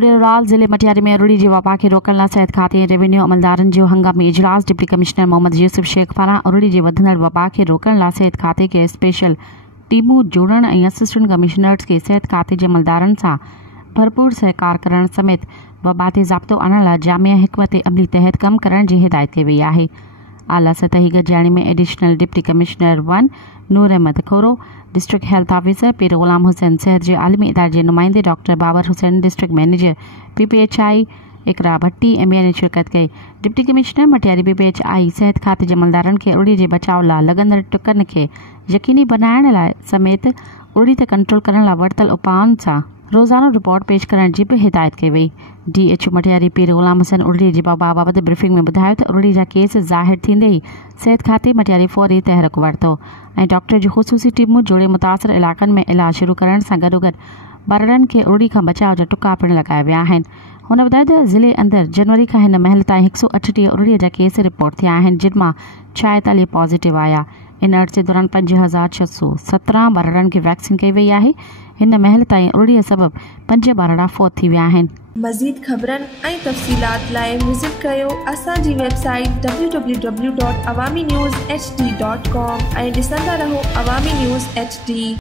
उड़ीलाल ज़िले मटियारी में रुड़ी जे वबा खे रोकण लाइ सिहत खाते रेवेन्यू अमलदारनि जो हंगामी इजलास। डिप्टी कमिश्नर मोहम्मद यूसुफ शेख पारां रुड़ी जे वधंदड़ वबा खे रोकण लाइ सिहत खाते खे स्पेशल टीमूं जोड़ण ऐं असिस्टेंट कमिश्नर्स खे सिहत खाते जे अमलदारनि सां भरपूर सहकार करण समेत वबा ते ज़ाब्तो आणण लाइ जामिया हिकमत अमली तहत कम करण जी हिदायत कई वई आहे। आला सतही गॾिजाणी में एडिशनल डिप्टी कमिश्नर 1 नूर अहमद खोरो, डिस्ट्रिक्ट हेल्थ ऑफिसर पीर गुलाम हुसैन, सिहत जे आलमी इदारे जे नुमाइंदे डॉक्टर Babar Hussain, district manager PPHI इकरा भट्टी ऐं ॿियनि शिरकत कई। डिप्टी कमिश्नर मटियारी PPHI सिहत खाते जे अमलदारनि खे उड़ी जे बचाव लाइ लॻंदड़ टुकनि खे यकीनी बनाइण लाइ समेत उड़ी ते कंट्रोल करण लाइ वरितल उपायनि सां रोज़ानो रिपोर्ट पेश करण जी भी हिदायत कई वई। DHO मटियारी पीर गुलाम हुसैन उड़ी जी वबा बाबति ब्रीफिंग में ॿुधायो त उड़ी जा केस ज़ाहिर थींदे ई सिहत खाते मटियारी फौरी तहरक वरितो ऐं डॉक्टर जी ख़ुसूसी टीमूं जोड़े मुतासिर इलाक़नि में इलाज शुरू करण सां गॾोगॾु बरड़नि खे उड़ी खां बचाव जा टुका पिणु लॻाया विया आहिनि। हुन ॿुधायो त ज़िले अंदरि जनवरी खां हिन महिल ताईं 138 उड़ीअ जा केस रिपोर्ट थिया आहिनि, जिन मां 46 पॉज़िटिव आया। इन अर्से दौरान 5617 बरड़नि खे वैक्सीन कई वई आहे। हिन महिल ताईं उड़ीअ सबबि 5 बरड़ा फौत थी विया आहिनि। मज़ीद ख़बरनि ऐं तफ़सीलात लाइ विज़िट कयो असांजी वेबसाइट www.awamiNewsHD.com ऐं ॾिसंदा रहो अवामी न्यूज़ HD।